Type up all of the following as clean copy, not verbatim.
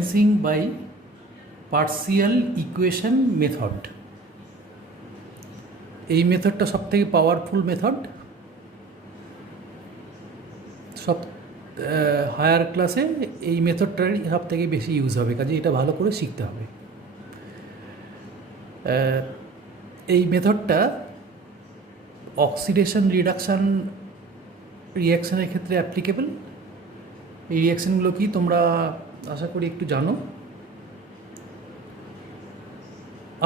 Balancing by partial equation method. এই মেথডটা সব থেকে পাওয়ারফুল মেথড, সব হায়ার ক্লাসে এই মেথডটারই সব থেকে বেশি ইউজ হবে, কাজে এটা ভালো করে শিখতে হবে। এই মেথডটা অক্সিডেশন রিডাকশান রিয়াকশানের ক্ষেত্রে অ্যাপ্লিকেবল। এই রিয়াকশানগুলো কি তোমরা আশা করি একটু জানো।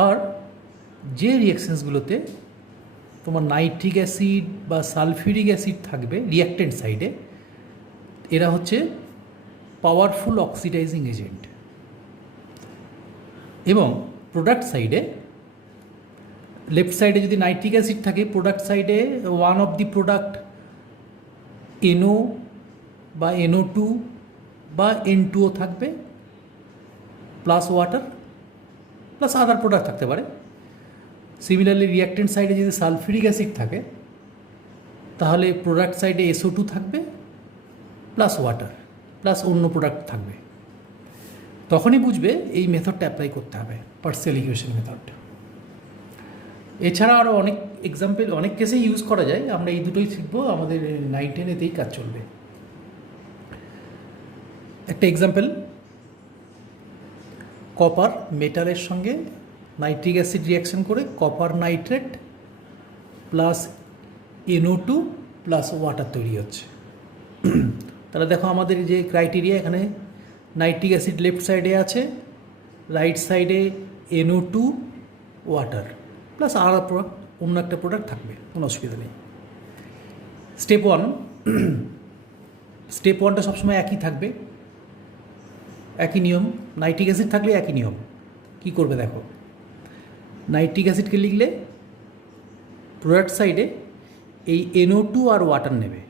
আর যে রিয়াকশানসগুলোতে তোমার নাইট্রিক অ্যাসিড বা সালফিউরিক অ্যাসিড থাকবে রিয়াক্টেন্ট সাইডে, এরা হচ্ছে পাওয়ারফুল অক্সিডাইজিং এজেন্ট। এবং প্রোডাক্ট সাইডে, লেফট সাইডে যদি নাইট্রিক অ্যাসিড থাকে, প্রোডাক্ট সাইডে one of the product NO বা NO2 বা N2O থাকবে, প্লাস ওয়াটার প্লাস আদার প্রোডাক্ট থাকতে পারে। সিমিলারলি রিয়াক্টেন্ট সাইডে যদি সালফিউরিক অ্যাসিড থাকে, তাহলে প্রোডাক্ট সাইডে SO2 থাকবে প্লাস ওয়াটার প্লাস অন্য প্রোডাক্ট থাকবে। তখনই বুঝবে এই মেথডটা অ্যাপ্লাই করতে হবে, পার্সিয়াল ইকুয়েশন মেথড। এছাড়া আরও অনেক এক্সাম্পল, অনেক কেসেই ইউজ করা যায়। আমরা এই দুটোই শিখবো, আমাদের 9-10-এতেই কাজ চলবে। একটা এক্সাম্পল, কপার মেটালের সঙ্গে নাইট্রিক অ্যাসিড রিয়াকশন করে copper nitrate plus NO2 plus water তৈরি হচ্ছে। তাহলে দেখো আমাদের যে ক্রাইটেরিয়া, এখানে নাইট্রিক অ্যাসিড লেফট সাইডে আছে, রাইট সাইডে NO2 ওয়াটার প্লাস আর প্রোডাক্ট, অন্য একটা প্রোডাক্ট থাকবে, কোনো অসুবিধা নেই। স্টেপ 1, স্টেপ 1টা সবসময় একই থাকবে, একই নিয়ম। নাইট্রিক অ্যাসিড থাকলে একই নিয়ম। কি করবে দেখো, নাইট্রিক অ্যাসিডকে লিখলে প্রোডাক্ট সাইডে এই NO2 আর ওয়াটার নেবে।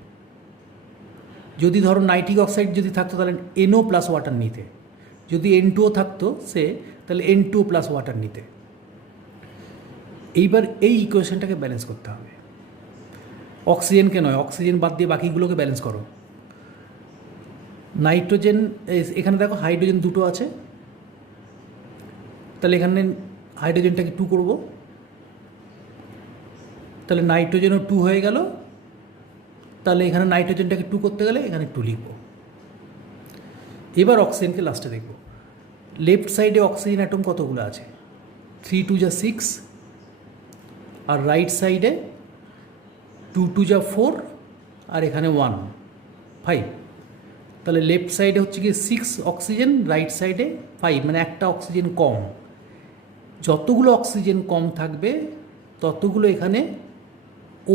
যদি ধরো নাইট্রিক অক্সাইড যদি থাকতো তাহলে NO প্লাস ওয়াটার নিতে, যদি N2O থাকতো তাহলে N2O প্লাস ওয়াটার নিতে। এইবার এই ইকুয়েশনটাকে ব্যালেন্স করতে হবে। অক্সিজেনকে নয়, অক্সিজেন বাদ দিয়ে বাকিগুলোকে ব্যালেন্স করো। নাইট্রোজেন, এখানে দেখো হাইড্রোজেন দুটো আছে, তাহলে এখানে হাইড্রোজেনটাকে 2 করব, তাহলে নাইট্রোজেনও 2 হয়ে গেল। তাহলে এখানে নাইট্রোজেনটাকে 2 করতে গেলে এখানে 2 লিখব। এবার অক্সিজেনকে লাস্টে দেখব। লেফট সাইডে অক্সিজেন অ্যাটম কতগুলো আছে, 3 2 যা 6, আর রাইট সাইডে 2 2 যা 4, আর এখানে 1 5। তাহলে লেফট সাইডে হচ্ছে কি 6 অক্সিজেন, রাইট সাইডে 5, মানে একটা অক্সিজেন কম। যতগুলো অক্সিজেন কম থাকবে ততগুলো এখানে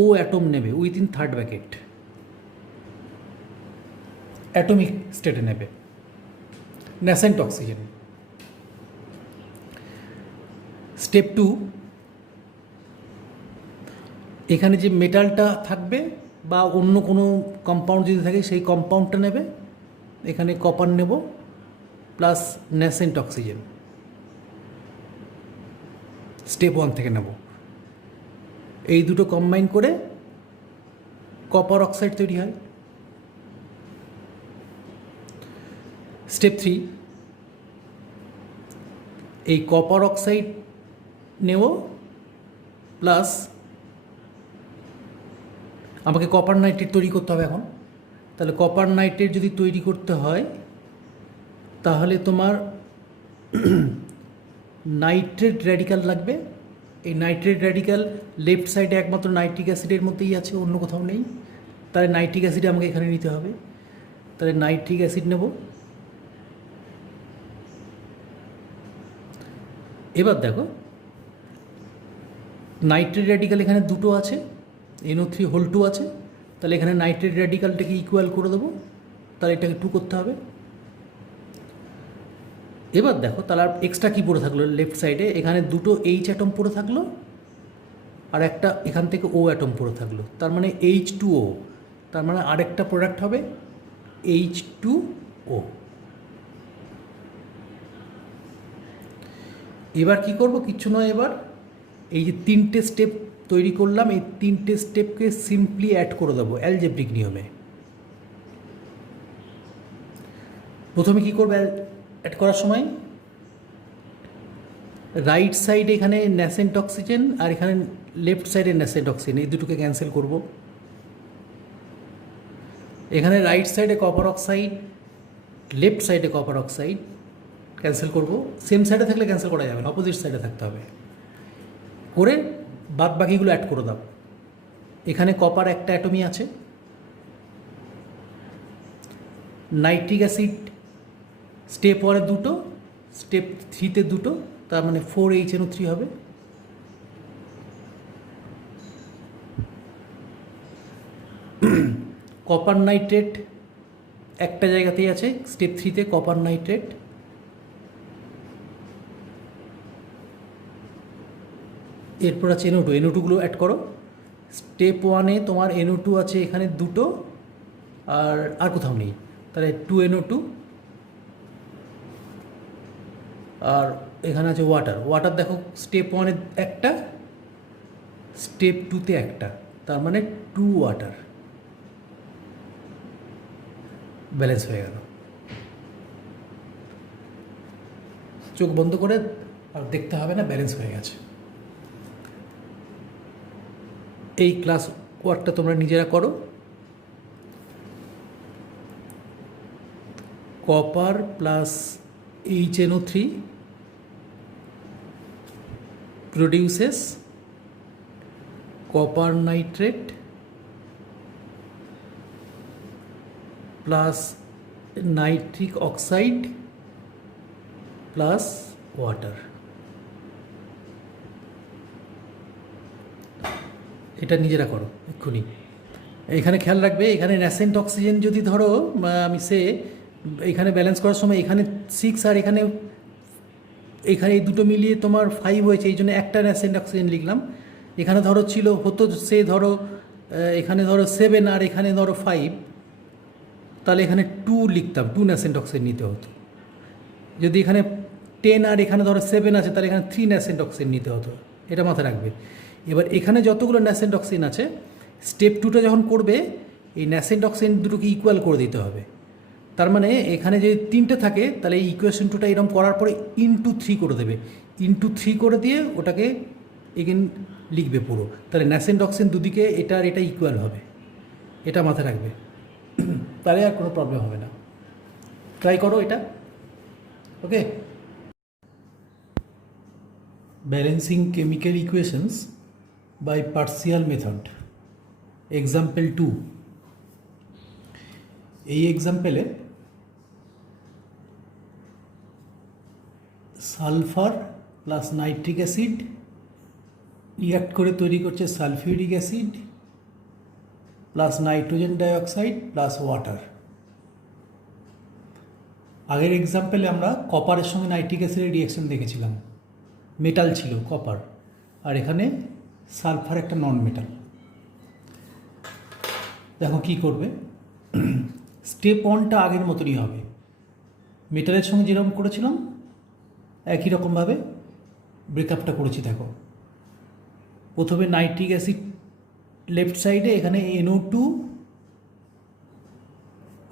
O অ্যাটম নেবে উইথিন থার্ড ব্র্যাকেট, অ্যাটমিক স্টেটে নেবে, ন্যাসেন্ট অক্সিজেন। স্টেপ 2, এখানে যে মেটালটা থাকবে বা অন্য কোনো কম্পাউন্ড যদি থাকে সেই কম্পাউন্ডটা নেবে। এখানে কপার নেব প্লাস ন্যাসেন্ট অক্সিজেন, স্টেপ 1 থেকে নেব। এই দুটো কম্বাইন করে কপার অক্সাইড তৈরি হয়। স্টেপ 3, এই কপার অক্সাইড নেব প্লাস আমাকে কপার নাইট্রেট তৈরি করতে হবে এখন। তাহলে কপার নাইট্রেট যদি তৈরি করতে হয় তাহলে তোমার নাইট্রেট র্যাডিক্যাল লাগবে। এই নাইট্রেট র্যাডিক্যাল লেফট সাইডে একমাত্র নাইট্রিক অ্যাসিডের মধ্যেই আছে, অন্য কোথাও নেই। তাহলে নাইট্রিক অ্যাসিড আমাকে এখানে নিতে হবে। তাহলে নাইট্রিক অ্যাসিড নেব। এবার দেখো নাইট্রেট র্যাডিক্যাল এখানে দুটো আছে, NO3 2 আছে। তাহলে এখানে নাইট্রেট র্যাডিক্যালটাকে ইকুয়াল করে দেবো, তাহলে এটাকে 2 করতে হবে। এবার দেখো তাহলে আর এক্সট্রা কী পড়ে থাকলো, লেফট সাইডে এখানে দুটো H অ্যাটম পড়ে থাকলো আর একটা এখান থেকে O অ্যাটম পড়ে থাকলো, তার মানে H2O। তার মানে আরেকটা প্রোডাক্ট হবে H2O। এবার কি করব, কিচ্ছু নয়। এবার এই যে 3টে স্টেপ তৈরি করলাম, এই 3টে স্টেপকে সিম্পলি অ্যাড করে দেবো অ্যালজেব্রিক নিয়মে। প্রথমে কী করবে, অ্যাড করার সময় রাইট সাইডে এখানে ন্যাসেন্ট অক্সিজেন আর এখানে লেফট সাইডে ন্যাসেন্ট অক্সিজেন, এই দুটোকে ক্যান্সেল করব। এখানে রাইট সাইডে কপার অক্সাইড, লেফট সাইডে কপার অক্সাইড ক্যান্সেল করব। সেম সাইডে থাকলে ক্যান্সেল করা যাবে না, অপোজিট সাইডে থাকতে হবে। করে বাদ বাকিগুলো অ্যাড করে দাও। এখানে কপার একটা অ্যাটমই আছে, নাইট্রিক অ্যাসিড স্টেপ 1-এ দুটো, স্টেপ 3-তে দুটো, তার মানে 4HNO3 হবে। কপার নাইট্রেট একটা জায়গাতেই আছে, স্টেপ 3-তে কপার নাইট্রেট। এরপর আছে NO2, NO2গুলো অ্যাড করো। স্টেপ 1-এ তোমার NO2 আছে এখানে দুটো, আর কোথাও নেই, তাহলে 2NO2। আর এখানে আছে ওয়াটার, ওয়াটার দেখো স্টেপ 1-এ একটা, স্টেপ 2-তে একটা, তার মানে 2 ওয়াটার, ব্যালেন্স হয়ে গেল। চোখ বন্ধ করে আর দেখতে হবে না, ব্যালেন্স হয়ে গেছে। এই ক্লাস ওয়ার্কটা তোমরা নিজেরা করো। Copper plus HNO3 produces copper nitrate plus nitric oxide plus water। এটা নিজেরা করো এক্ষুনি। এখানে খেয়াল রাখবে, এখানে ন্যাসেন্ট অক্সিজেন যদি ধরো আমি এখানে ব্যালেন্স করার সময় এখানে 6 আর এখানে এই দুটো মিলিয়ে তোমার 5 হয়েছে, এই জন্য একটা ন্যাসেন্ট অক্সিজেন লিখলাম। এখানে ধরো হতো ধরো এখানে ধরো 7 আর এখানে ধরো 5, তাহলে এখানে 2 লিখতাম, 2 ন্যাসেন্ট অক্সিজেন নিতে হতো। যদি এখানে 10 আর এখানে ধরো 7 আছে, তাহলে এখানে 3 ন্যাসেন্ট অক্সিজেন নিতে হতো, এটা মাথায় রাখবে। এবার এখানে যতগুলো ন্যাসেন্ট অক্সিজেন আছে, স্টেপ 2টা যখন করবে এই ন্যাসেন্ট অক্সিজেন দুটোকে ইকুয়াল করে দিতে হবে। তার মানে এখানে যদি 3টে থাকে, তাহলে এই ইকুয়েশন 2টা এরকম করার পরে ইনটু 3 করে দেবে, ইনটু 3 করে দিয়ে ওটাকে এগেন লিখবে পুরো, তাহলে ন্যাসেন্ট অক্সিজেন দুদিকে এটা আর এটা ইকুয়াল হবে, এটা মাথায় রাখবে, তাহলে আর কোনো প্রবলেম হবে না। ট্রাই করো এটা, okay. Balancing chemical equations by partial method, example 2। এই এক্সাম্পলে sulphur plus nitric acid react করে তৈরি করছে sulphuric acid plus nitrogen dioxide plus water. আগের এক্সাম্পলে আমরা কপারের সঙ্গে নাইট্রিক অ্যাসিডের রিঅ্যাকশন দেখেছিলাম, মেটাল ছিল কপার, আর এখানে সালফার একটা নন মেটাল। দেখো কি করবে, স্টেপ 1টা আগের মতনই হবে, মেটালের সঙ্গে যেরকম করেছিলাম একই রকমভাবে ব্রেকআপটা করেছি। দেখো প্রথমে নাইট্রিক অ্যাসিড লেফট সাইডে, এখানে NO2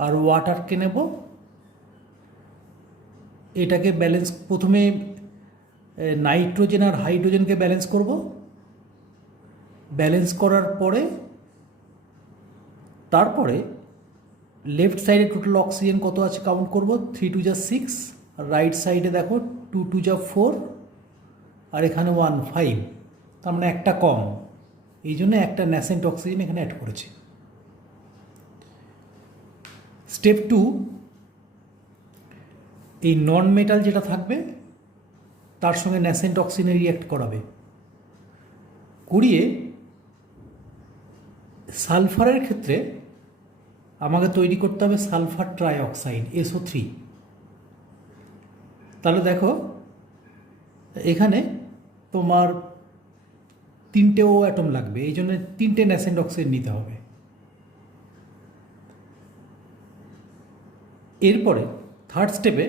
আর ওয়াটারকে নেব, এটাকে ব্যালেন্স, প্রথমে নাইট্রোজেন আর হাইড্রোজেনকে ব্যালেন্স করব, ব্যালেন্স করার পরে তারপরে লেফট সাইডে টোটাল অক্সিজেন কত আছে কাউন্ট করব, 3 2 যা 6, আর রাইট সাইডে দেখো 2 2 যা 4, আর এখানে 1 5, তার মানে একটা কম, এই জন্য একটা ন্যাসেন্ট অক্সিজেন এখানে অ্যাড করেছি। স্টেপ 2, এই নন মেটাল যেটা থাকবে তার সঙ্গে ন্যাসেন্ট অক্সিজেন রিঅ্যাক্ট করাবে, করিয়ে সালফারের ক্ষেত্রে আমাকে তৈরি করতে হবে সালফার ট্রাইঅক্সাইড SO3। তাহলে দেখো এখানে তোমার 3টে ও অ্যাটম লাগবে, এই জন্য 3টে ন্যাসেন্ট অক্সাইড নিতে হবে। এরপরে থার্ড স্টেপে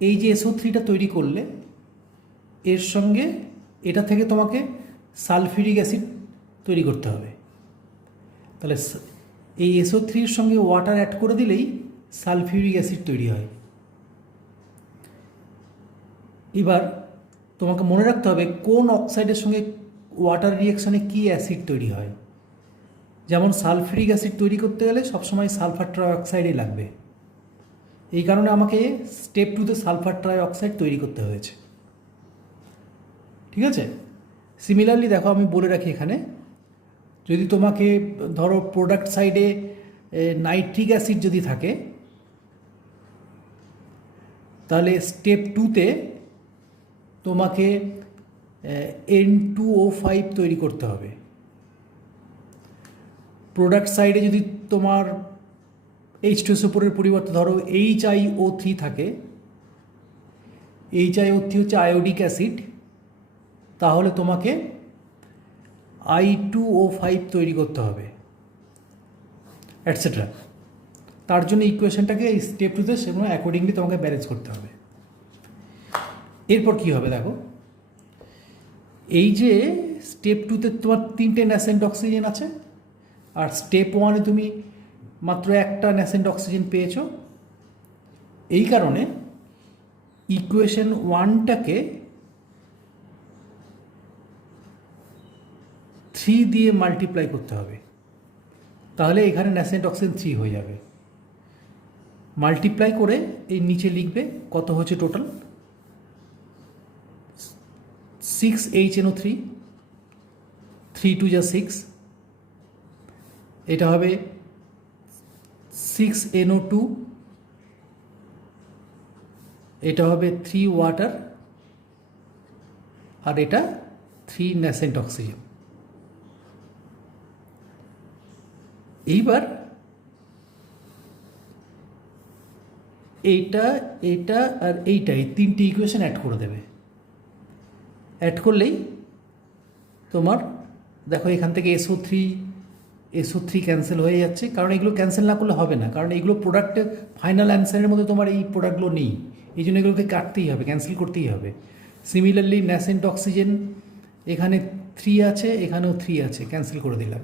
এই যে SO3টা তৈরি করলে এর সঙ্গে এটা থেকে তোমাকে সালফিউরিক অ্যাসিড তৈরি করতে হবে, তাহলে এই SO3-র সঙ্গে ওয়াটার অ্যাড করে দিলেই সালফিউরিক অ্যাসিড তৈরি হয়। এবার তোমাকে মনে রাখতে হবে কোন অক্সাইডের সঙ্গে ওয়াটার রিয়াকশানে কী অ্যাসিড তৈরি হয়। যেমন সালফিউরিক অ্যাসিড তৈরি করতে গেলে সবসময় সালফার ট্রাইঅক্সাইডই লাগবে, এই কারণে আমাকে স্টেপ 2-তে সালফার ট্রাইঅক্সাইড তৈরি করতে হয়েছে। ঠিক আছে, সিমিলারলি দেখো আমি বলে রাখি এখানে, যদি তোমাকে ধরো প্রোডাক্ট সাইডে নাইট্রিক অ্যাসিড যদি থাকে, তাহলে স্টেপ 2-তে তোমাকে N2O5 তৈরি করতে হবে। প্রোডাক্ট সাইডে যদি তোমার H2SO4 পরিবর্তে ধরো HiO3 থাকে, HiO3 হচ্ছে আয়োডিক অ্যাসিড, তাহলে তোমাকে I2O5 তৈরি করতে হবে, অ্যাটসেট্রা। তার জন্য ইকুয়েশনটাকে স্টেপ 2-তে সেগুলো অ্যাকর্ডিংলি তোমাকে ব্যালেন্স করতে হবে। এরপর কি হবে দেখো, এই যে স্টেপ 2-তে তোমার 3টে ন্যাসেন্ট অক্সিজেন আছে, আর স্টেপ 1-এ তুমি মাত্র একটা ন্যাসেন্ট অক্সিজেন পেয়েছো। এই কারণে ইকুয়েশন 1টাকে 3 দিয়ে মাল্টিপ্লাই করতে হবে, তাহলে এখানে ন্যাসেন্ট অক্সিজেন 3 হয়ে যাবে। মাল্টিপ্লাই করে এই নিচে লিখবে কত হচ্ছে টোটাল, 6HNO3, 3 2 যা 6, এটা হবে 6NO2, এটা হবে 3 ওয়াটার, আর এটা 3 ন্যাসেন্ট অক্সিজেন। এইবার এইটা, এটা আর এইটা, এই 3টে ইকুয়েশন অ্যাড করে দেবে। অ্যাড করলেই তোমার দেখো এখান থেকে SO3 ক্যান্সেল হয়ে যাচ্ছে, কারণ এগুলো ক্যান্সেল না করলে হবে না, কারণ এগুলো প্রোডাক্টের ফাইনাল অ্যান্সারের মধ্যে তোমার এই প্রোডাক্টগুলো নেই, এই জন্য এগুলোকে কাটতেই হবে, ক্যান্সেল করতেই হবে। সিমিলারলি ন্যাসেন্ট অক্সিজেন এখানে 3 আছে, এখানেও 3 আছে, ক্যান্সেল করে দিলাম।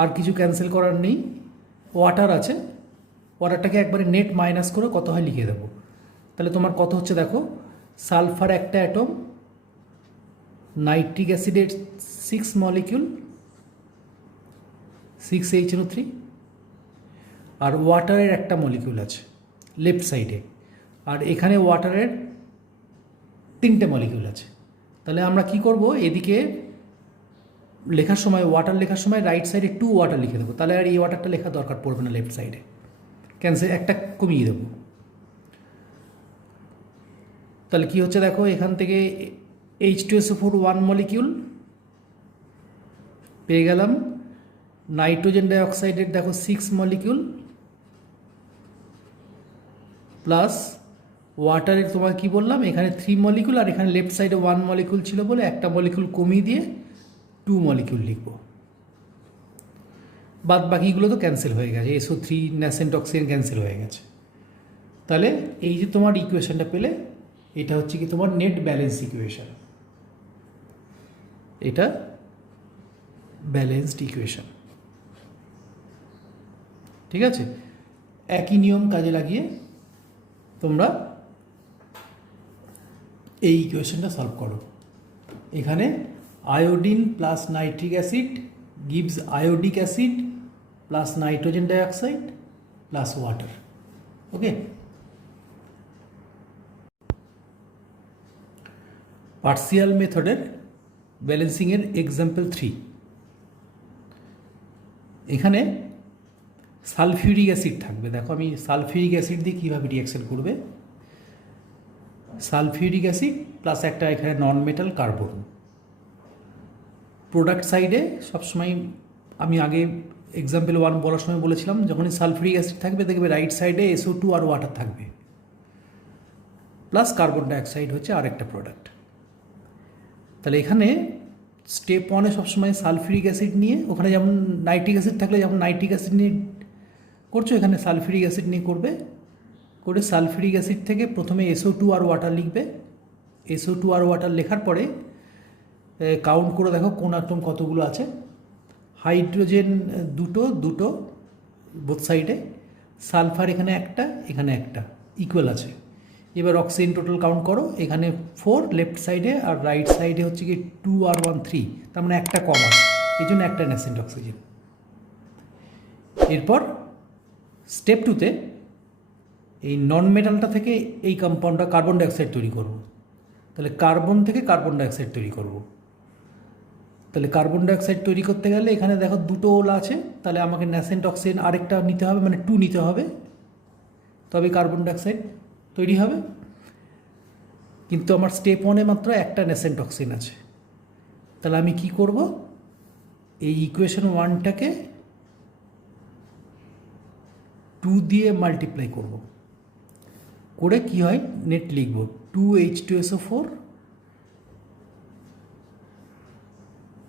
আর কিছু ক্যান্সেল করার নেই। ওয়াটার আছে, ওয়াটারটাকে একবারে নেট মাইনাস করে কত হয় লিখে দেবো। তাহলে তোমার কত হচ্ছে দেখো, সালফার একটা অ্যাটম, নাইট্রিক অ্যাসিডের 6 মলিকিউল, 6HNO3, আর ওয়াটারের একটা মলিকিউল আছে লেফট সাইডে, আর এখানে ওয়াটারের 3টে মলিকিউল আছে। তাহলে আমরা কি করব, এদিকে লেখার সময়, ওয়াটার লেখার সময় রাইট সাইডে 2 ওয়াটার লিখে দেবো, তাহলে আর এই ওয়াটারটা লেখা দরকার পড়বে না লেফট সাইডে, ক্যান্সেল একটা কমিয়ে দেবো। তাহলে কি হচ্ছে দেখো, এখান থেকে H2SO4 1 মলিকিউল পেয়ে গেলাম, নাইট্রোজেন ডাইঅক্সাইডের দেখো 6 মলিকিউল, প্লাস ওয়াটারের তোমার কি বললাম, এখানে 3 মলিকিউল, আর এখানে লেফট সাইডে 1 মলিকিউল ছিল বলে একটা মলিকিউল কমিয়ে দিয়ে 2 মলিকিউল লিখব। বাদ বাকিগুলো তো ক্যান্সেল হয়ে গেছে, SO3 ন্যাসেন্ট অক্সিজেন ক্যান্সেল হয়ে গেছে। তাহলে এই যে তোমার ইকুয়েশনটা পেলে, এটা হচ্ছে কি তোমার নেট ব্যালেন্স ইকুয়েশন, এটা ব্যালেন্সড ইকুয়েশন। ঠিক আছে, একই নিয়ম কাজে লাগিয়ে তোমরা এই ইকুয়েশনটা সলভ করো। এখানে iodine plus nitric acid gives iodic acid plus nitrogen dioxide plus water. Okay, partial মেথডের ব্যালেন্সিংয়ের এক্সাম্পল 3। এখানে সালফিউরিক অ্যাসিড থাকবে, দেখো আমি সালফিউরিক অ্যাসিড দিয়ে কীভাবে রিয়াকশন করবে। সালফিউরিক অ্যাসিড প্লাস একটা এখানে নন মেটাল কার্বন। প্রোডাক্ট সাইডে সবসময় আমি আগে এক্সাম্পল 1 বলার সময় বলেছিলাম, যখনই সালফিউরিক অ্যাসিড থাকবে দেখবে রাইট সাইডে SO2 আর ওয়াটার থাকবে, প্লাস কার্বন ডাইঅক্সাইড হচ্ছে আরেকটা প্রোডাক্ট। তাহলে এখানে স্টেপ 1-এ সবসময় সালফিউরিক অ্যাসিড নিয়ে, ওখানে যেমন নাইট্রিক অ্যাসিড থাকলে যেমন নাইট্রিক অ্যাসিড নিয়ে করছো, এখানে সালফিউরিক অ্যাসিড নিয়ে করবে। করে সালফিউরিক অ্যাসিড থেকে প্রথমে SO2 আর ওয়াটার লিখবে। SO2 আর ওয়াটার লেখার পরে কাউন্ট করে দেখো কোন অ্যাটম কতগুলো আছে। হাইড্রোজেন দুটো বোথ সাইডে, সালফার এখানে একটা, এখানে একটা, ইকুয়াল আছে। এবার অক্সিজেন টোটাল কাউন্ট করো, এখানে 4 লেফট সাইডে আর রাইট সাইডে হচ্ছে কি 2R13, তার মানে একটা কম আছে, এই জন্য একটা ন্যাসেন্ট অক্সিজেন। এরপর স্টেপ 2তে এই নন মেটালটা থেকে এই কম্পাউন্ডটা কার্বন ডাইঅক্সাইড তৈরি করব। তাহলে কার্বন থেকে কার্বন ডাইঅক্সাইড তৈরি করব। তাহলে কার্বন ডাইঅক্সাইড তৈরি করতে গেলে এখানে দেখো দুটো ওলা আছে, তাহলে আমাকে ন্যাসেন্ট অক্সিজেন আরেকটা নিতে হবে, মানে 2 নিতে হবে, তবে কার্বন ডাইঅক্সাইড তৈরি হবে। কিন্তু আমার স্টেপ 1-এ মাত্র একটা ন্যাসেন্ট অক্সিজেন আছে। তাহলে আমি কি করব, এই ইকুয়েশন 1টাকে 2 দিয়ে মাল্টিপ্লাই করব, করে কি হয় নেট লিখব 2H2SO4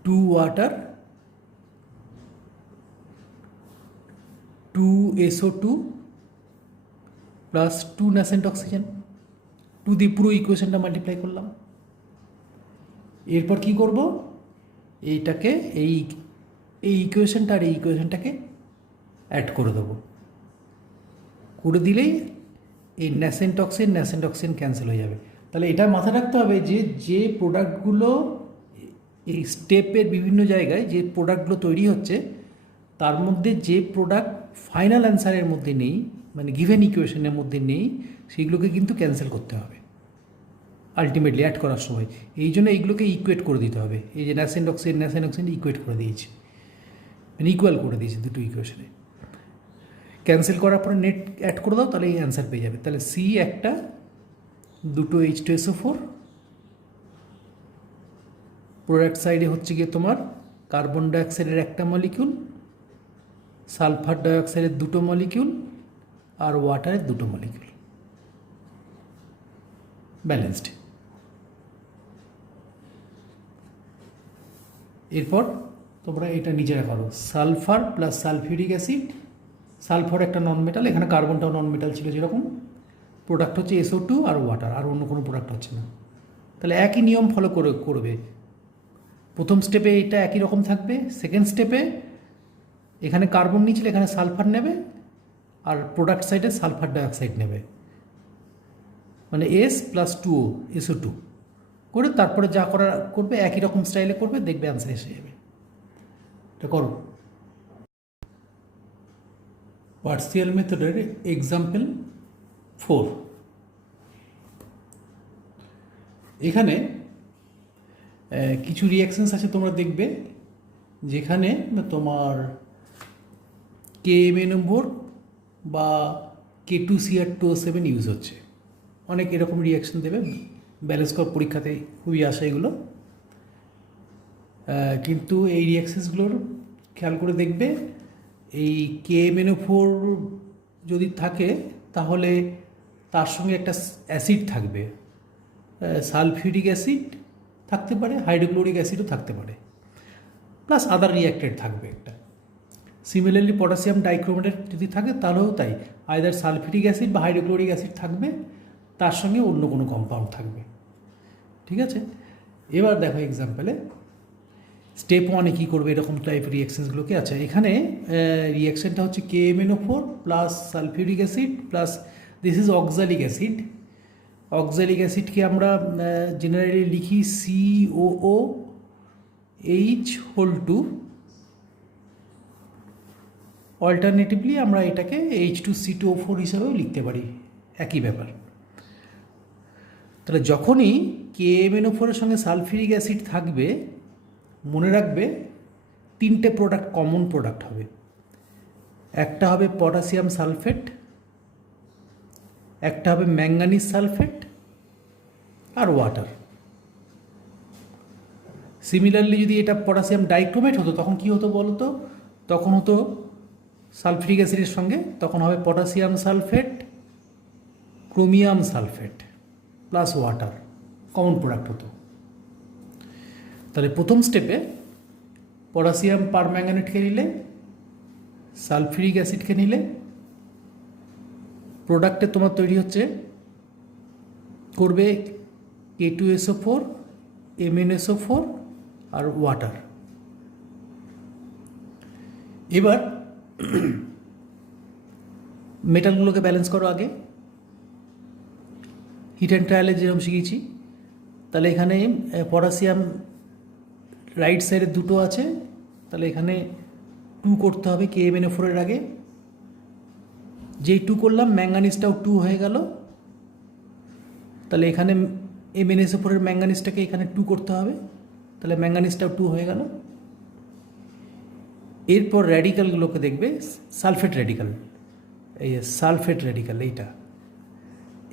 2 water 2SO2 plus 2 nascent oxygen, 2 দিয়ে পুরো ইকুয়েশনটা মাল্টিপ্লাই করলাম। এরপর কি করব, এইটাকে এই ইকুয়েশনটা আর এই ইকুয়েশনটাকে অ্যাড করে দেবো, করে দিলেই এই ন্যাসেন্ট অক্সিজেন ক্যান্সেল হয়ে যাবে। তাহলে এটা মাথায় রাখতে হবে যে প্রোডাক্টগুলো এই স্টেপের বিভিন্ন জায়গায় যে প্রোডাক্টগুলো তৈরি হচ্ছে, তার মধ্যে যে প্রোডাক্ট ফাইনাল অ্যান্সারের মধ্যে নেই, মানে গিভেন ইকুয়েশনের মধ্যে নেই, সেগুলোকে কিন্তু ক্যান্সেল করতে হবে আলটিমেটলি অ্যাড করার সময়। এই জন্য এইগুলোকে ইকুয়েট করে দিতে হবে। এই যে ন্যাসেন্ট অক্সিজেন ইকুয়েট করে দিয়েছি, মানে ইকুয়াল করে দিয়েছি দুটো ইকুয়েশনে। ক্যান্সেল করার পরে নেট অ্যাড করে দাও, তাহলে এই অ্যান্সার পেয়ে যাবে। তাহলে সি একটা, দুটো H2SO4, প্রোডাক্ট সাইডে হচ্ছে গিয়ে তোমার কার্বন ডাইঅক্সাইডের একটা মলিকিউল, সালফার ডাইঅক্সাইডের দুটো মলিকিউল, আর ওয়াটারের দুটো মলিকিউল, ব্যালেন্সড। এরপর তোমরা এটা নিজেরা করো, sulphur plus sulphuric acid, sulphur একটা নন মেটাল, এখানে কার্বনটাও নন মেটাল ছিল যেরকম, প্রোডাক্ট হচ্ছে SO2 আর ওয়াটার, আর অন্য কোনো প্রোডাক্ট হচ্ছে না। তাহলে একই নিয়ম ফলো করবে। প্রথম স্টেপে এটা একই রকম থাকবে, সেকেন্ড স্টেপে এখানে কার্বন নিয়েছিল, এখানে সালফার নেবে, আর প্রোডাক্ট সাইডে সালফার ডাইঅক্সাইড নেবে, মানে S প্লাস 2O SO2 করে তারপরে যা করবে একই রকম স্টাইলে করবে, দেখবে অ্যান্সার এসে যাবে। এটা করো। পার্সিয়াল মেথডের এক্সাম্পল 4। এখানে কিছু রিয়াকশনস আছে তোমরা দেখবে, যেখানে তোমার KMnO4 বা K2Cr2O7 ইউজ হচ্ছে। অনেক এরকম রিয়াকশন দেবে, ব্যালেন্স কর পরীক্ষাতে খুবই আসে এগুলো। কিন্তু এই রিয়াকশনসগুলোর খেয়াল করে দেখবে, এই KMnO4 যদি থাকে তাহলে তার সঙ্গে একটা অ্যাসিড থাকবে, সালফিউরিক অ্যাসিড থাকতে পারে, হাইড্রোক্লোরিক অ্যাসিডও থাকতে পারে, প্লাস আদার রিয়াক্টেড থাকবে একটা। সিমিলারলি পটাশিয়াম ডাইক্রোমেটেড যদি থাকে তাহলেও তাই, আইদার সালফিউরিক অ্যাসিড বা হাইড্রোক্লোরিক অ্যাসিড থাকবে, তার সঙ্গে অন্য কোনো কম্পাউন্ড থাকবে। ঠিক আছে, এবার দেখো এক্সাম্পলে স্টেপ 1-এ কী করবে এরকম টাইপ রিয়াকশানসগুলোকে। আচ্ছা, এখানে রিয়াকশানটা হচ্ছে KMnO4 plus sulphuric acid plus this is oxalic acid. Oxalic অ্যাসিডকে আমরা জেনারেলি লিখি COOH2, অল্টারনেটিভলি আমরা এটাকে H2C2O4 হিসাবেও লিখতে পারি, একই ব্যাপার। তাহলে যখনই KMnO4-এর সঙ্গে সালফিউরিক অ্যাসিড থাকবে, মনে রাখবে 3টে প্রোডাক্ট কমন প্রোডাক্ট হবে। একটা হবে পটাশিয়াম সালফেট, একটা হবে ম্যাঙ্গানিজ সালফেট, আর ওয়াটার। সিমিলারলি যদি এটা পটাশিয়াম ডাইক্রোমেট হতো তখন কি হতো বলো তো, তখন হতো সালফিউরিক অ্যাসিডের সঙ্গে, তখন হবে potassium sulphate, chromium sulphate plus water, common product হতো। তাহলে প্রথম স্টেপে পটাশিয়াম পারম্যাঙ্গানেটকে নিলে, সালফিউরিক অ্যাসিডকে নিলে, প্রোডাক্টে তোমার তৈরি হচ্ছে করবে K2SO4, MnSO4 আর ওয়াটার। এবার মেটালগুলোকে ব্যালেন্স করো আগে। হিট অ্যান্ড ট্রায়ালে যেরকম শিখেছি। তাহলে এখানে পটাশিয়াম রাইট সাইডে দুটো আছে, তাহলে এখানে 2 করতে হবে KMnO4 এর আগে। যেই 2 করলাম ম্যাঙ্গানিজটাও 2 হয়ে গেল, তাহলে এখানে MnSO4 এর ম্যাঙ্গানিজটাকে এখানে 2 করতে হবে, তাহলে ম্যাঙ্গানিজটাও 2 হয়ে গেল। এরপর র্যাডিক্যালগুলোকে দেখবে, সালফেট র্যাডিক্যাল, এই সালফেট র্যাডিক্যাল এইটা।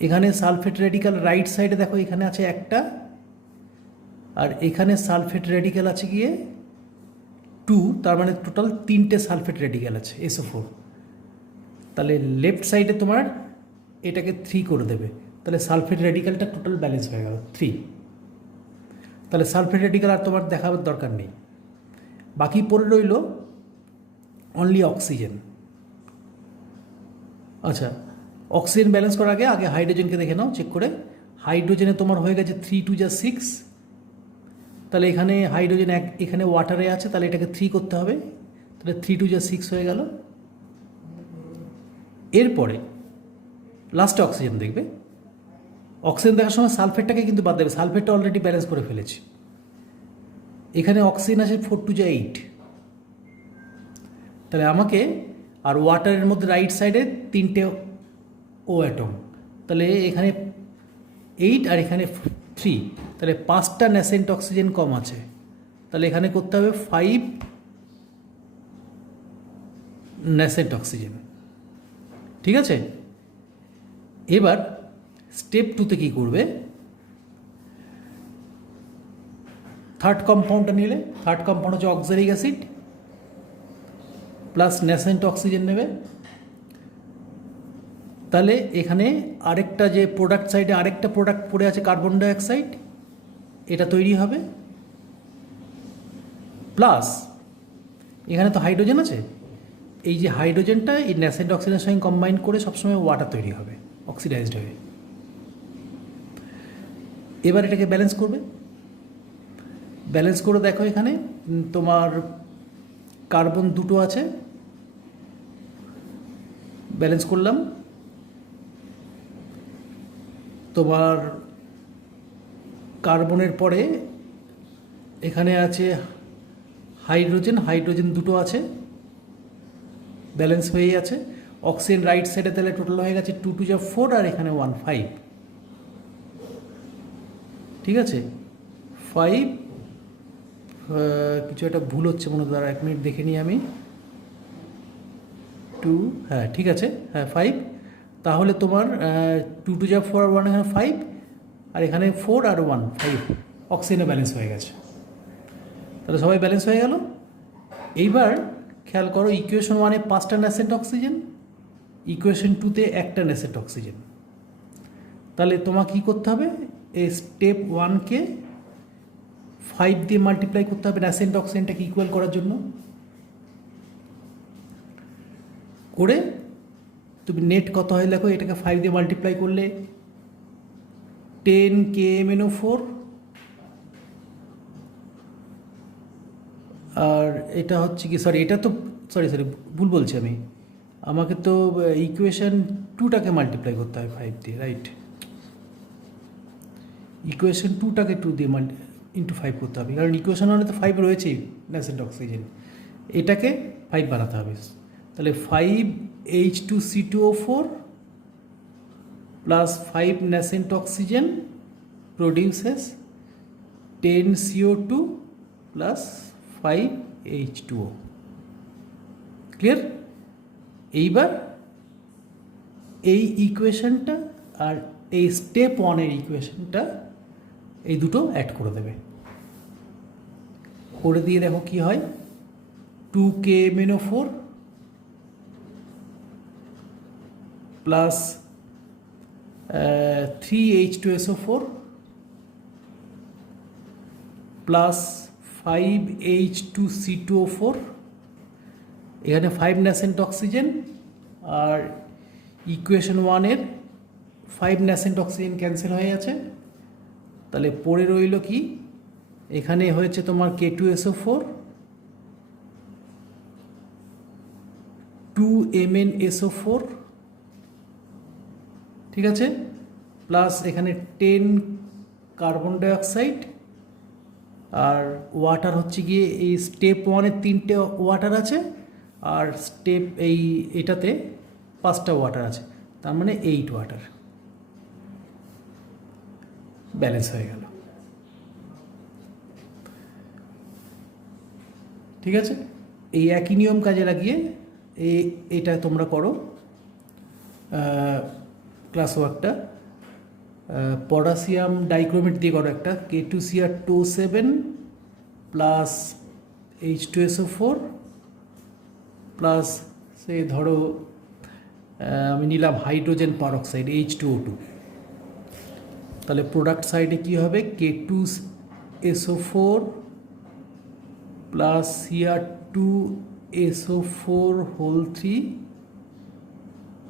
এখানে সালফেট র্যাডিক্যাল রাইট সাইডে দেখো এখানে আছে একটা, আর এখানে সালফেট র্যাডিক্যাল আছে গিয়ে 2, তার মানে টোটাল 3টে সালফেট র্যাডিক্যাল আছে SO4। তাহলে লেফট সাইডে তোমার এটাকে 3 করে দেবে, তাহলে সালফেট র্যাডিক্যালটা টোটাল ব্যালেন্স হয়ে গেল 3। তাহলে সালফেট র্যাডিক্যাল আর তোমার দেখাবার দরকার নেই। বাকি পড়ে রইল অনলি অক্সিজেন। আচ্ছা, অক্সিজেন ব্যালেন্স করার আগে আগে হাইড্রোজেনকে দেখে নাও চেক করে। হাইড্রোজেনে তোমার হয়ে গেছে 3 2 যা 6, তাহলে এখানে হাইড্রোজেন এখানে ওয়াটারে আছে, তাহলে এটাকে 3 করতে হবে, তাহলে 3 2 যা 6 হয়ে গেল। এরপরে লাস্টে অক্সিজেন দেখবে। অক্সিজেন দেখার সময় সালফেটটাকে কিন্তু বাদ দেবে, সালফেটটা অলরেডি ব্যালেন্স করে ফেলেছি। এখানে অক্সিজেন আছে 4 2 যা 8, তাহলে আমাকে আর ওয়াটারের মধ্যে রাইট সাইডে 3টে ও অ্যাটম, তাহলে এখানে 8 আর এখানে 3, তাহলে 5টা ন্যাসেন্ট অক্সিজেন কম আছে, তাহলে এখানে করতে হবে 5 ন্যাসেন্ট অক্সিজেন। ঠিক আছে, এবার স্টেপ 2তে কী করবে, থার্ড কম্পাউন্ডটা নিলে, থার্ড কম্পাউন্ড হচ্ছে oxalic acid plus nascent oxygen নেবে। তাহলে এখানে আরেকটা যে প্রোডাক্ট সাইডে আরেকটা প্রোডাক্ট পড়ে আছে কার্বন ডাইঅক্সাইড, এটা তৈরি হবে, প্লাস এখানে তো হাইড্রোজেন আছে, এই যে হাইড্রোজেনটা এই ন্যাসেন্ট অক্সিজেনের সঙ্গে কম্বাইন করে সবসময় ওয়াটার তৈরি হবে অক্সিডাইজড হয়ে। এবার এটাকে ব্যালেন্স করবে। ব্যালেন্স করে দেখো এখানে তোমার কার্বন 2টো আছে, ব্যালেন্স করলাম। তোমার কার্বনের পরে এখানে আছে হাইড্রোজেন, হাইড্রোজেন 2টো আছে, ব্যালেন্স হয়েই আছে। অক্সিজেন রাইট সাইডে তাহলে টোটাল হয়ে গেছে 2 2 যা 4, আর এখানে 1 5। ঠিক আছে, 5 কিছু একটা ভুল হচ্ছে মনে হয়, 1 মিনিট দেখে নিই আমি। 2, হ্যাঁ ঠিক আছে, হ্যাঁ 5। তাহলে তোমার 2 2 যা 4 আর 1, এখানে 5, আর এখানে 4 আর 1 5, অক্সিজেনে ব্যালেন্স হয়ে গেছে। তাহলে সবাই ব্যালেন্স হয়ে গেল। এইবার খেয়াল করো, ইকুয়েশন 1-এ 5টা ন্যাসেন্ট অক্সিজেন, ইকুয়েশন 2-তে 1টা ন্যাসেন্ট অক্সিজেন। তাহলে তোমাকে কী করতে হবে, এই স্টেপ 1-কে 5 দিয়ে মাল্টিপ্লাই করতে হবে ন্যাসেন্ট অক্সিজেনটাকে ইকুয়াল করার জন্য। করে তুমি নেট কত হয় দেখো, এটাকে 5 দিয়ে মাল্টিপ্লাই করলে 10 KMnO4, আর এটা হচ্ছে কি, সরি এটা তো সরি ভুল বলছি আমি, আমাকে তো ইকুয়েশন 2টাকে মাল্টিপ্লাই করতে হয় 5 দিয়ে, রাইট। ইকুয়েশন 2টাকে 2 দিয়ে ইন্টু 5 করতে হবে, কারণ ইকুয়েশন 1-এ তো 5 রয়েছেই ন্যাসেন্ট অক্সিজেন, এটাকে 5 বানাতে হবে। তাহলে 5 H2C2O4 plus 5 nascent oxygen produces 10 CO2 plus 5 H2O। Clear? এইবার এই ইকুয়েশনটা আর এই স্টেপ 1-এর ইকুয়েশনটা এই দুটো অ্যাড করে দেবে, করে দিয়ে দেখো কি হয়। 2 KMnO4 plus 3 H2SO4 plus 5 H2C2O4, এখানে 5 ন্যাসেন্ট অক্সিজেন, আর ইকুয়েশন 1-এর 5 ন্যাসেন্ট অক্সিজেন ক্যান্সেল হয়ে আছে। তাহলে পড়ে রইল কি, এখানে হয়েছে তোমার K2SO4, 2 MnSO4, ঠিক আছে, প্লাস এখানে 10 কার্বন ডাইঅক্সাইড, আর ওয়াটার হচ্ছে গিয়ে এই স্টেপ 1-এ 3টে ওয়াটার আছে, আর স্টেপ এটাতে 5টা ওয়াটার আছে, তার মানে 8 ওয়াটার। ব্যালেন্স হয়ে গেল। ঠিক আছে, এই একই নিয়ম কাজে লাগিয়ে এটা তোমরা করো ক্লাস ওয়ার্কটা। পটাশিয়াম ডাইক্রোমেট দিয়ে করো একটা, K2Cr2O7 প্লাস H2SO4 প্লাস সে ধরো আমি নিলাম হাইড্রোজেন পারঅক্সাইড H2O2। তাহলে প্রোডাক্ট সাইডে কী হবে, K2SO4 plus Cr2SO4 whole 3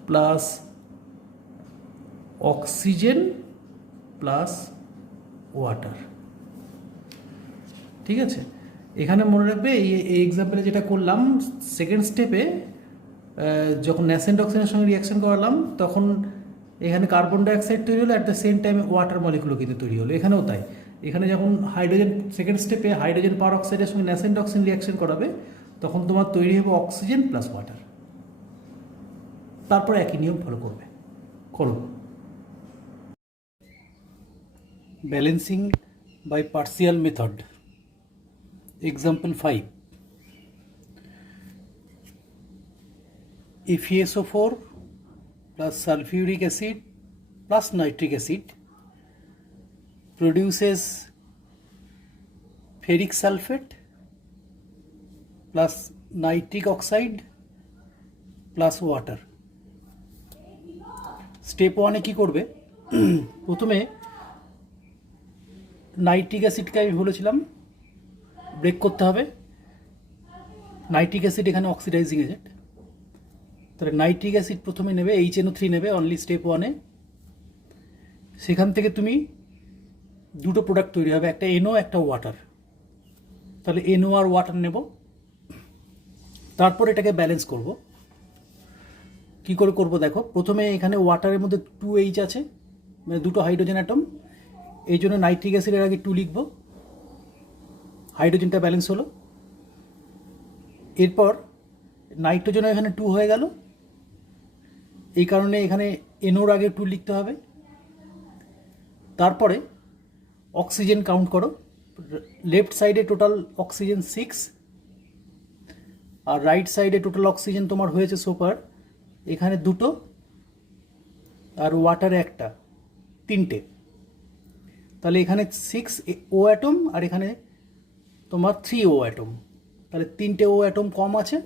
plus oxygen plus water. ঠিক আছে, এখানে মনে রাখবে এই এক্সাম্পলে যেটা করলাম, সেকেন্ড স্টেপে যখন ন্যাসেন্ট অক্সিজেনের সঙ্গে রিয়াকশন করালাম তখন এখানে কার্বন ডাইঅক্সাইড তৈরি হলো, অ্যাট দ্য সেম টাইমে ওয়াটার মলিকুলও কিন্তু তৈরি হলো। এখানেও তাই, এখানে যখন হাইড্রোজেন সেকেন্ড স্টেপে হাইড্রোজেন পারঅক্সাইডের সঙ্গে ন্যাসেন্ট অক্সিজেন রিয়াকশন করাবে তখন তোমার তৈরি হবে অক্সিজেন প্লাস ওয়াটার। তারপর একই নিয়ম ফলো করবে, করো। Balancing by partial method, example 5। FeSO4 plus sulfuric acid plus nitric acid produces ferric sulfate plus nitric oxide plus water. Step 1-এ কী করবে, প্রথমে নাইট্রিক অ্যাসিডকে আমি বলেছিলাম ব্রেক করতে হবে। নাইট্রিক অ্যাসিড এখানে অক্সিডাইজিং এজেন্ট, তাহলে নাইট্রিক অ্যাসিড প্রথমে নেবে, HNO3 নেবে অনলি স্টেপ 1-এ। সেখান থেকে তুমি দুটো প্রোডাক্ট তৈরি হবে, একটা NO একটা ওয়াটার। তাহলে NO আর ওয়াটার নেব, তারপর এটাকে ব্যালেন্স করব। কি করে করব দেখো, প্রথমে এখানে ওয়াটারের মধ্যে 2H আছে, মানে দুটো হাইড্রোজেন অ্যাটম, এই জন্য নাইট্রিক অ্যাসিডের আগে 2 লিখব, হাইড্রোজেনটা ব্যালেন্স হলো। এরপর নাইট্রোজেনও এখানে 2 হয়ে গেল, এই কারণে এখানে NOর আগে 2 লিখতে হবে। তারপরে অক্সিজেন কাউন্ট করো, লেফট সাইডে টোটাল অক্সিজেন 6, আর রাইট সাইডে টোটাল অক্সিজেন তোমার হয়েছে সোপার এখানে 2টো, আর ওয়াটারে একটা, 3টে। তাহলে এখানে 6 O অ্যাটম আর এখানে তোমার 3 O অ্যাটম, তাহলে 3টে O অ্যাটম কম আছে,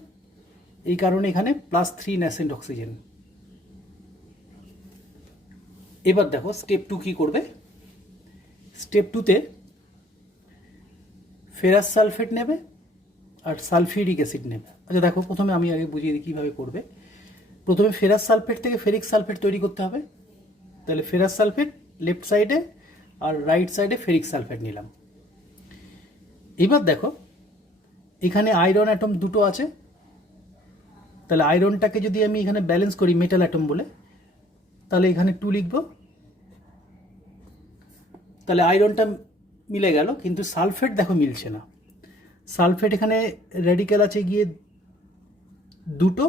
এই কারণে এখানে +3 ন্যাসেন্ট অক্সিজেন। এবার দেখো স্টেপ 2 কী করবে। স্টেপ 2-তে ফেরাস সালফেট নেবে আর সালফিউরিক অ্যাসিড নেবে। আচ্ছা দেখো, প্রথমে আমি আগে বুঝিয়ে দিই কীভাবে করবে। প্রথমে ফেরাস সালফেট থেকে ফেরিক সালফেট তৈরি করতে হবে। তাহলে ফেরাস সালফেট লেফট সাইডে আর রাইট সাইডে ফেরিক সালফেট নিলাম। এবার দেখো এখানে আয়রন অ্যাটম 2টো আছে, তাহলে আয়রনটাকে যদি আমি এখানে ব্যালেন্স করি মেটাল অ্যাটম বলে, তাহলে এখানে 2 লিখব। তাহলে আয়রনটা মিলে গেল, কিন্তু সালফেট দেখো মিলছে না। সালফেট এখানে র্যাডিক্যাল আছে গিয়ে 2টো,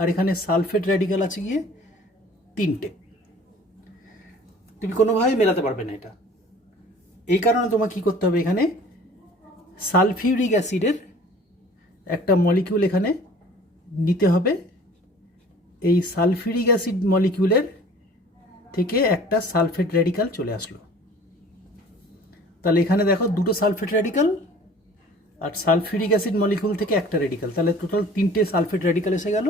আর এখানে সালফেট র্যাডিক্যাল আছে গিয়ে 3টে। তুমি কোনোভাবে মেলাতে পারবে না এটা, এই কারণে তোমাকে কী করতে হবে, এখানে সালফিউরিক অ্যাসিডের একটা মলিকিউল এখানে নিতে হবে। এই সালফিউরিক অ্যাসিড মলিকিউলের থেকে একটা সালফেট র্যাডিক্যাল চলে আসলো। তাহলে এখানে দেখো 2টো সালফেট র্যাডিক্যাল, আর সালফিউরিক অ্যাসিড মলিকিউল থেকে একটা র্যাডিক্যাল, তাহলে টোটাল 3টে সালফেট র্যাডিক্যাল এসে গেল।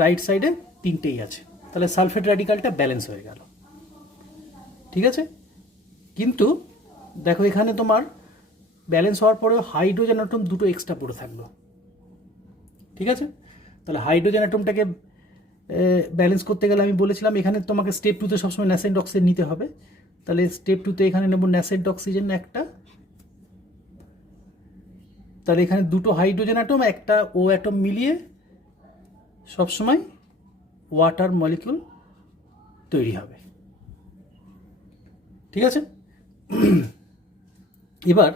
রাইট সাইডে 3টেই আছে, তাহলে সালফেট র্যাডিক্যালটা ব্যালেন্স হয়ে গেল। ঠিক আছে, কিন্তু দেখো এখানে তোমার ব্যালেন্স হওয়ার পরেও হাইড্রোজেন অ্যাটম 2টো এক্সট্রা পড়ে থাকলো। ঠিক আছে, তাহলে হাইড্রোজেন অ্যাটমটাকে ব্যালেন্স করতে গেলে আমি বলেছিলাম এখানে তোমাকে স্টেপ 2-তে সবসময় ন্যাসেন্ট অক্সিজেন নিতে হবে। তাহলে স্টেপ 2-তে এখানে নেব ন্যাসেন্ট অক্সিজেন একটা, তাহলে এখানে 2টো হাইড্রোজেন অ্যাটম একটা ও অ্যাটম মিলিয়ে সবসময় ওয়াটার মলিকিউল তৈরি হবে। ঠিক আছে। এবার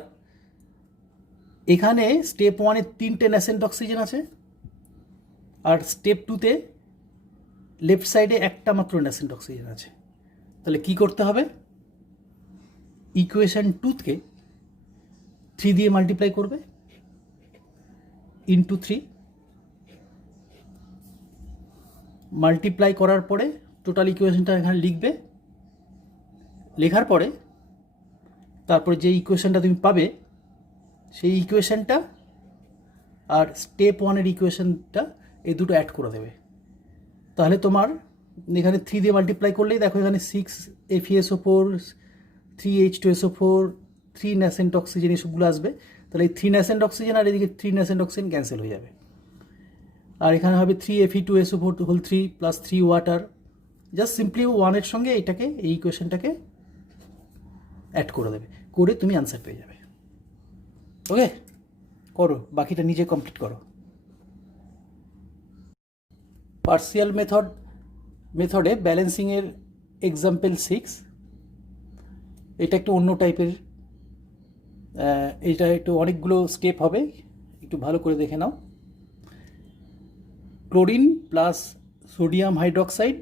এখানে স্টেপ 1-এ 3টে ন্যাসেন্ট অক্সিজেন আছে, আর স্টেপ 2-তে লেফট সাইডে একটা মাত্র ন্যাসেন্ট অক্সিজেন আছে। তাহলে কি করতে হবে? ইকুয়েশন 2-কে 3 দিয়ে মাল্টিপ্লাই করবে, ইন্টু 3, মাল্টিপ্লাই করার পরে টোটাল ইকুয়েশনটা এখানে লিখবে। লেখার পরে তারপরে যে ইকুয়েশনটা তুমি পাবে সেই ইকুয়েশনটা আর স্টেপ 1-এর ইকুয়েশনটা এই দুটো অ্যাড করে দেবে। তাহলে তোমার এখানে 3 দিয়ে মাল্টিপ্লাই করলেই দেখো এখানে 6 FeSO4, 3 H2SO4, 3 ন্যাসেন্ট অক্সিজেন এসবগুলো আসবে। তাহলে এই 3 ন্যাসেন্ট অক্সিজেন আর এদিকে 3 ন্যাসেন্ট অক্সিজেন ক্যান্সেল হয়ে যাবে, আর এখানে হবে 3 Fe2SO4 plus 3 water. Just simply 1-এর সঙ্গে এটাকে, এই ইকুয়েশনটাকে অ্যাড করে দেবে, করে তুমি অ্যান্সার পেয়ে যাবে। ওকে, করো, বাকিটা নিজে কমপ্লিট করো। পার্সিয়াল মেথডে ব্যালেন্সিংয়ের এক্সাম্পল 6, এটা একটু অন্য টাইপের, এটা একটু অনেকগুলো স্টেপ হবে, একটু ভালো করে দেখে নাও। Chlorine plus sodium hydroxide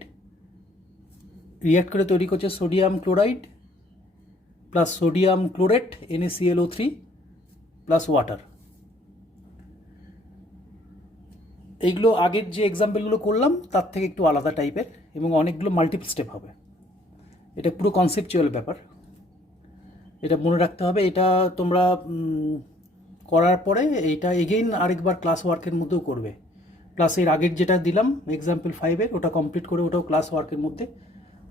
react করে তৈরি করছে sodium chloride plus sodium chlorate NaClO3 plus water. এইগুলো আগের যে এক্সাম্পলগুলো করলাম তার থেকে একটু আলাদা টাইপের এবং অনেকগুলো মাল্টিপল স্টেপ হবে। এটা পুরো কনসেপচুয়াল ব্যাপার, এটা মনে রাখতে হবে। এটা তোমরা করার পরে এইটা এগেইন আরেকবার ক্লাস ওয়ার্কের মধ্যেও করবে। ক্লাসের আগের যেটা দিলাম এক্সাম্পল 5-এর, ওটা কমপ্লিট করে ওটাও ক্লাস ওয়ার্কের মধ্যে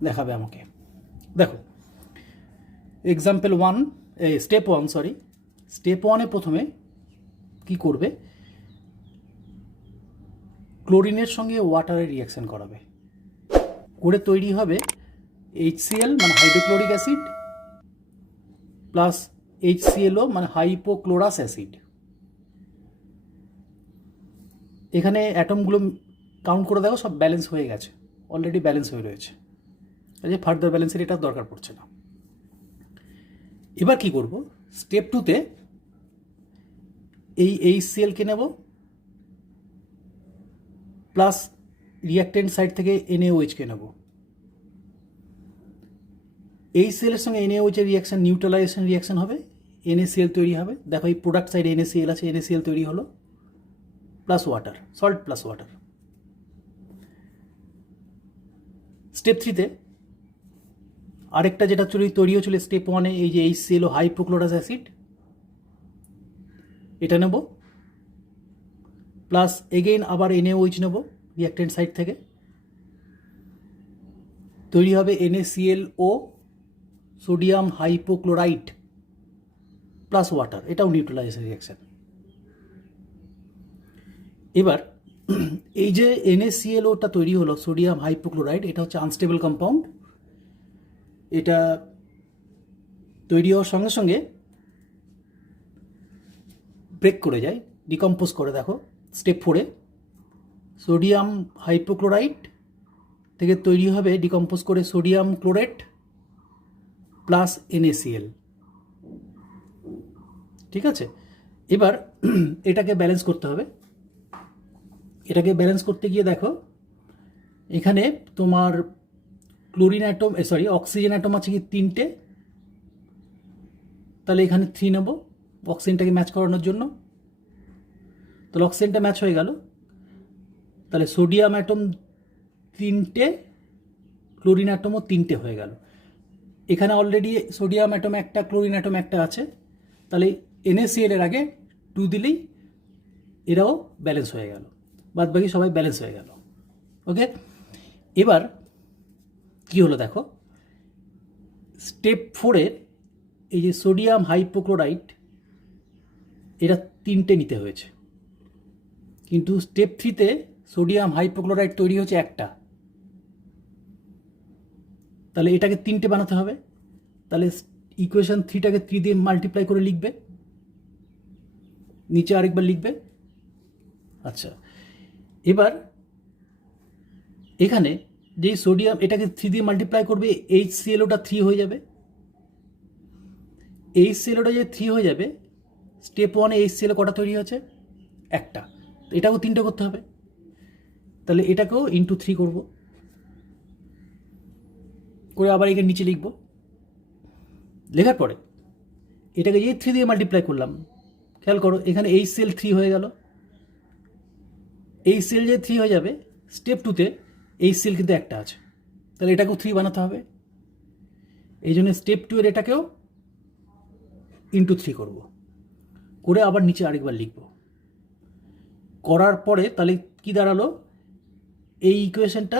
দেখাবে আমাকে। দেখো এক্সাম্পল 1, স্টেপ 1, স্টেপ 1-এ প্রথমে কি করবে? ক্লোরিনের সঙ্গে ওয়াটারের রিঅ্যাকশন করাবে, করে তৈরি হবে HCl মানে হাইড্রোক্লোরিক অ্যাসিড প্লাস HClO মানে হাইপোক্লোরাস অ্যাসিড। এখানে অ্যাটমগুলো কাউন্ট করে দেখো, সব ব্যালেন্স হয়ে গেছে, অলরেডি ব্যালেন্স হয়ে রয়েছে, যে ফার্দার ব্যালেন্সের এটা দরকার পড়ছে না। এবার কি করব? স্টেপ 2-তে এই HCl-কে নেব প্লাস রিঅ্যাক্টেন্ট সাইড থেকে NaOH-কে নেব। HCl-এর সঙ্গে NaOH-এর রিঅ্যাকশন নিউট্রালাইজেশন রিঅ্যাকশন হবে, NaCl তৈরি হবে। দেখো এই প্রোডাক্ট সাইডে NaCl আছে, NaCl তৈরি হলো plus water, salt plus water. Step 3-তে আরেকটা যেটা তৈরি হয়েছিল স্টেপ 1-এ, এই যে HClO হাইপোক্লোরাস অ্যাসিড, এটা নেব প্লাস এগেইন আবার NaOH নেব রিঅ্যাক্টেন্ট সাইড থেকে, তৈরি হবে NaClO sodium hypochlorite plus water, এটাও নিউট্রালাইজেশন রিঅ্যাকশন। এবার এই যে NaClOটা তৈরি হলো সোডিয়াম হাইপোক্লোরাইট, এটা হচ্ছে আনস্টেবল কম্পাউন্ড। এটা তৈরি হওয়ার সঙ্গে সঙ্গে ব্রেক করে যায়, ডিকম্পোজ করে। দেখো স্টেপ 4-এ সোডিয়াম হাইপোক্লোরাইট থেকে তৈরি হবে, ডিকম্পোজ করে সোডিয়াম ক্লোরেট প্লাস NaCl। ঠিক আছে, এবার এটাকে ব্যালেন্স করতে হবে। এটাকে ব্যালেন্স করতে গিয়ে দেখো এখানে তোমার ক্লোরিন অ্যাটম, অক্সিজেন অ্যাটম আছে কি 3টে, তাহলে এখানে 3 নেব অক্সিজেনটাকে ম্যাচ করানোর জন্য। তাহলে অক্সিজেনটা ম্যাচ হয়ে গেল, তাহলে সোডিয়াম অ্যাটম 3টে, ক্লোরিন অ্যাটমও 3টে হয়ে গেল। এখানে অলরেডি সোডিয়াম অ্যাটম একটা, ক্লোরিন অ্যাটম একটা আছে, তাহলে NaCl-এর আগে 2 দিলেই এরাও ব্যালেন্স হয়ে গেল, বাদ বাকি সবাই ব্যালেন্স হয়ে গেল। ওকে, এবার কি হলো দেখো, স্টেপ 4-এর এই যে সোডিয়াম হাইপোক্লোরাইট, এটা 3টে নিতে হয়েছে, কিন্তু স্টেপ 3-তে সোডিয়াম হাইপোক্লোরাইট তৈরি হচ্ছে একটা, তাহলে এটাকে 3টে বানাতে হবে। তাহলে ইকুয়েশন 3টাকে 3 দিয়ে মাল্টিপ্লাই করে লিখবে, নিচে আরেকবার লিখবে। আচ্ছা, এবার এখানে যে সোডিয়াম, এটাকে 3 দিয়ে মাল্টিপ্লাই করবে, HClOটা 3 হয়ে যাবে, HClটা যে 3 হয়ে যাবে, স্টেপ 1 HCl কটা তৈরি হয়েছে? একটা। এটাকেও 3টে করতে হবে, তাহলে এটাকেও ইন্টু 3 করব, করে আবার এখানে নিচে লিখব। লেখার পরে এটাকে যে 3 দিয়ে মাল্টিপ্লাই করলাম, খেয়াল করো এখানে HCl 3 হয়ে গেল। HCl যে 3 হয়ে যাবে, স্টেপ 2তে HCl কিন্তু একটা আছে, তাহলে এটাকেও 3 বানাতে হবে। এই জন্য স্টেপ 2 এর এটাকেও ইন্টু 3 করব, করে আবার নিচে আরেকবার লিখব। করার পরে তাহলে কি দাঁড়ালো, এই ইকুয়েশনটা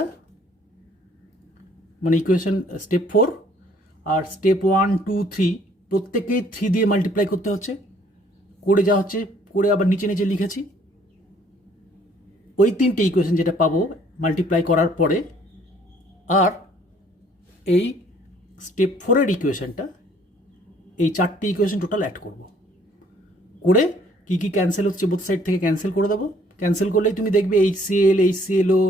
মানে ইকুয়েশন স্টেপ 4 আর স্টেপ 1 2 3 প্রত্যেকেই 3 দিয়ে মাল্টিপ্লাই করতে হচ্ছে, করে যা হচ্ছে করে আবার নিচে নিচে লিখেছি। ওই 3টে ইকুয়েশন যেটা পাবো মাল্টিপ্লাই করার পরে, আর এই স্টেপ 4-এর ইকুয়েশনটা, এই 4টে ইকুয়েশন টোটাল অ্যাড করব, করে কি কি ক্যান্সেল হচ্ছে বোথ সাইড থেকে ক্যান্সেল করে দেবো। ক্যান্সেল করলেই তুমি দেখবে HCl HClO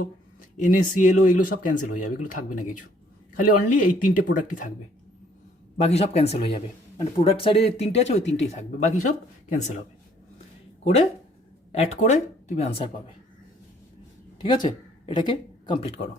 NaClO এগুলো সব ক্যান্সেল হয়ে যাবে, এগুলো থাকবে না কিছু, খালি অনলি এই 3টে প্রোডাক্টই থাকবে, বাকি সব ক্যান্সেল হয়ে যাবে। মানে প্রোডাক্ট সাইডে 3টে আছে ওই 3টেই থাকবে, বাকি সব ক্যান্সেল হবে। করে অ্যাড করে তুমি আনসার পাবে। ঠিক আছে, এটাকে কমপ্লিট করো।